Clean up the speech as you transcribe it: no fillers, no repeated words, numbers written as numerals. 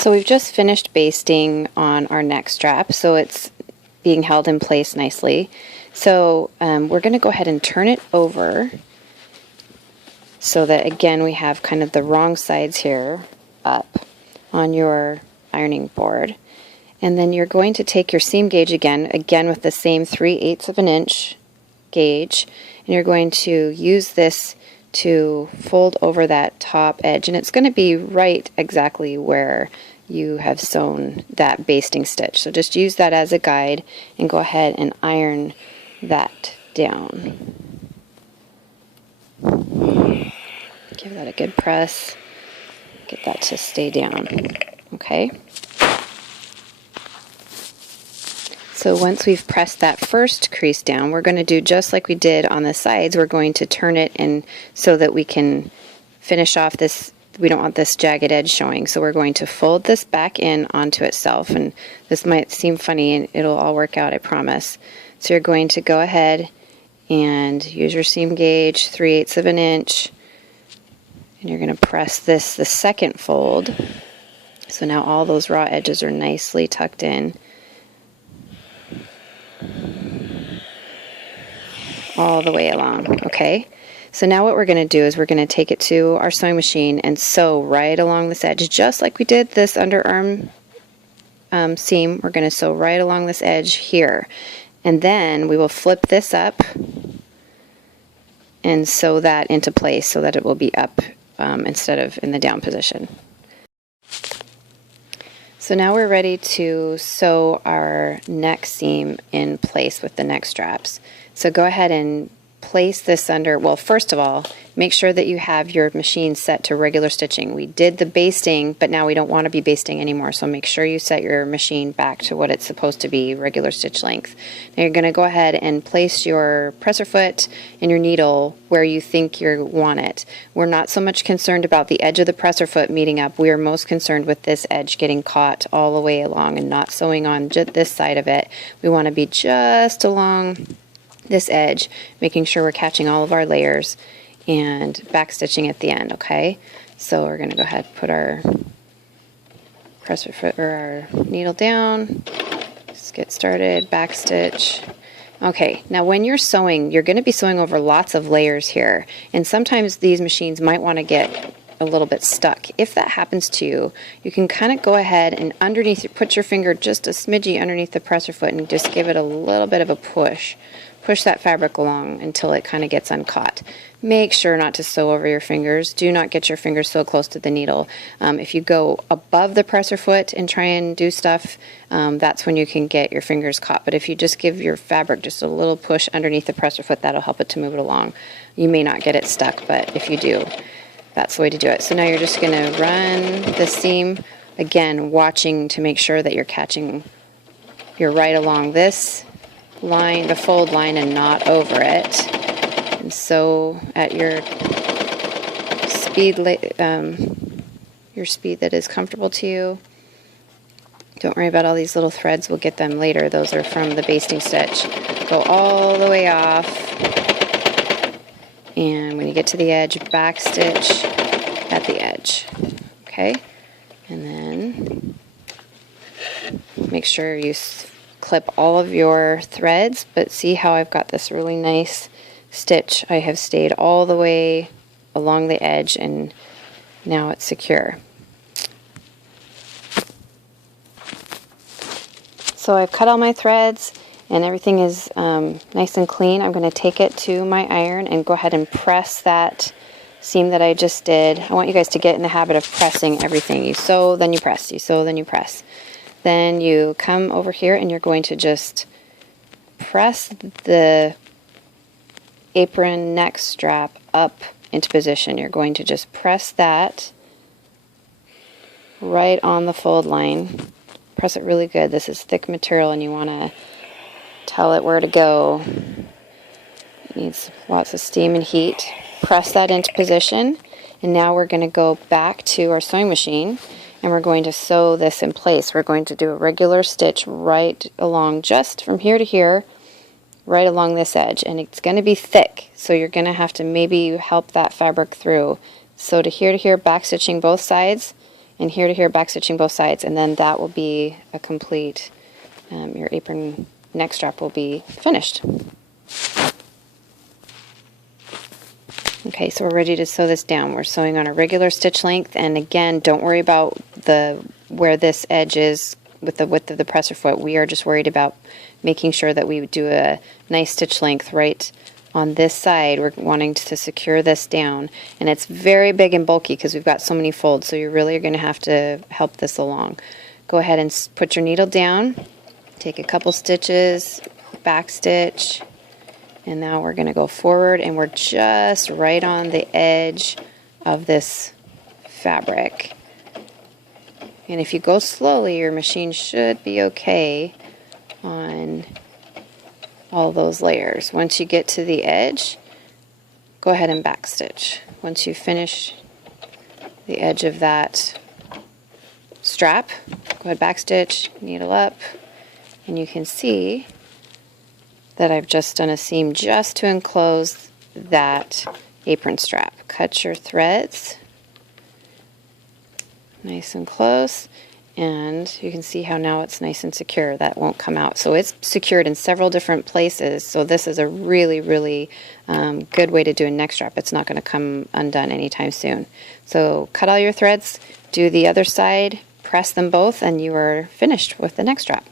So we've just finished basting on our neck strap, so it's being held in place nicely. So we're going to go ahead and turn it over so that, again, we have kind of the wrong sides here up on your ironing board. And then you're going to take your seam gauge again with the same 3/8 of an inch gauge, and you're going to use this to fold over that top edge, and it's going to be right exactly where you have sewn that basting stitch. So just use that as a guide and go ahead and iron that down. Give that a good press. Get that to stay down. Okay. So once we've pressed that first crease down, we're going to do just like we did on the sides. We're going to turn it and so that we can finish off this. We don't want this jagged edge showing, so we're going to fold this back in onto itself, and this might seem funny and it'll all work out, I promise. So you're going to go ahead and use your seam gauge, 3/8 of an inch, and you're going to press this the second fold. So now all those raw edges are nicely tucked in. All the way along, okay? So now what we're going to do is we're going to take it to our sewing machine and sew right along this edge, just like we did this underarm seam. We're going to sew right along this edge here. And then we will flip this up and sew that into place so that it will be up instead of in the down position. So now we're ready to sew our neck seam in place with the neck straps. So go ahead and place this under, well, first of all, make sure that you have your machine set to regular stitching. We did the basting, but now we don't want to be basting anymore, so make sure you set your machine back to what it's supposed to be, regular stitch length. Now you're going to go ahead and place your presser foot and your needle where you think you want it. We're not so much concerned about the edge of the presser foot meeting up. We are most concerned with this edge getting caught all the way along and not sewing on just this side of it. We want to be just along this edge, making sure we're catching all of our layers and back stitching at the end, okay? So we're going to go ahead and put our presser foot or our needle down. Just get started, back stitch. Okay, now when you're sewing, you're going to be sewing over lots of layers here, and sometimes these machines might want to get a little bit stuck. If that happens to you, you can kind of go ahead and underneath, put your finger just a smidgy underneath the presser foot and just give it a little bit of a push. Push that fabric along until it kind of gets uncaught. Make sure not to sew over your fingers. Do not get your fingers so close to the needle. If you go above the presser foot and try and do stuff, that's when you can get your fingers caught. But if you just give your fabric just a little push underneath the presser foot, that'll help it to move it along. You may not get it stuck, but if you do, that's the way to do it. So now you're just going to run the seam, again, watching to make sure that you're right along this line, the fold line, and not over it. And sew at your speed that is comfortable to you. Don't worry about all these little threads. We'll get them later. Those are from the basting stitch. Go all the way off. And when you get to the edge, back stitch at the edge. Okay? And then make sure you clip all of your threads, but see how I've got this really nice stitch. I have stayed all the way along the edge and now it's secure. So I've cut all my threads and everything is nice and clean. I'm going to take it to my iron and go ahead and press that seam that I just did. I want you guys to get in the habit of pressing everything. You sew, then you press. You sew, then you press. Then you come over here and you're going to just press the apron neck strap up into position. You're going to just press that right on the fold line. Press it really good. This is thick material and you want to tell it where to go. It needs lots of steam and heat. Press that into position, and now we're going to go back to our sewing machine and we're going to sew this in place. We're going to do a regular stitch right along, just from here to here, right along this edge, and it's going to be thick, so you're going to have to maybe help that fabric through. So to here, back stitching both sides, and here to here, back stitching both sides, and then that will be a complete, your apron neck strap will be finished. Okay, so we're ready to sew this down. We're sewing on a regular stitch length, and again, don't worry about where this edge is with the width of the presser foot. We are just worried about making sure that we do a nice stitch length right on this side. We're wanting to secure this down, and it's very big and bulky because we've got so many folds, so you really are going to have to help this along. Go ahead and put your needle down, take a couple stitches, back stitch, and now we're going to go forward, and we're just right on the edge of this fabric. And if you go slowly, your machine should be okay on all those layers. Once you get to the edge, go ahead and back stitch. Once you finish the edge of that strap, go ahead, back stitch, needle up, and you can see that I've just done a seam just to enclose that apron strap. Cut your threads nice and close, and you can see how now it's nice and secure. That won't come out. So it's secured in several different places, so this is a really, really good way to do a neck strap. It's not going to come undone anytime soon. So cut all your threads, do the other side, press them both, and you are finished with the neck strap.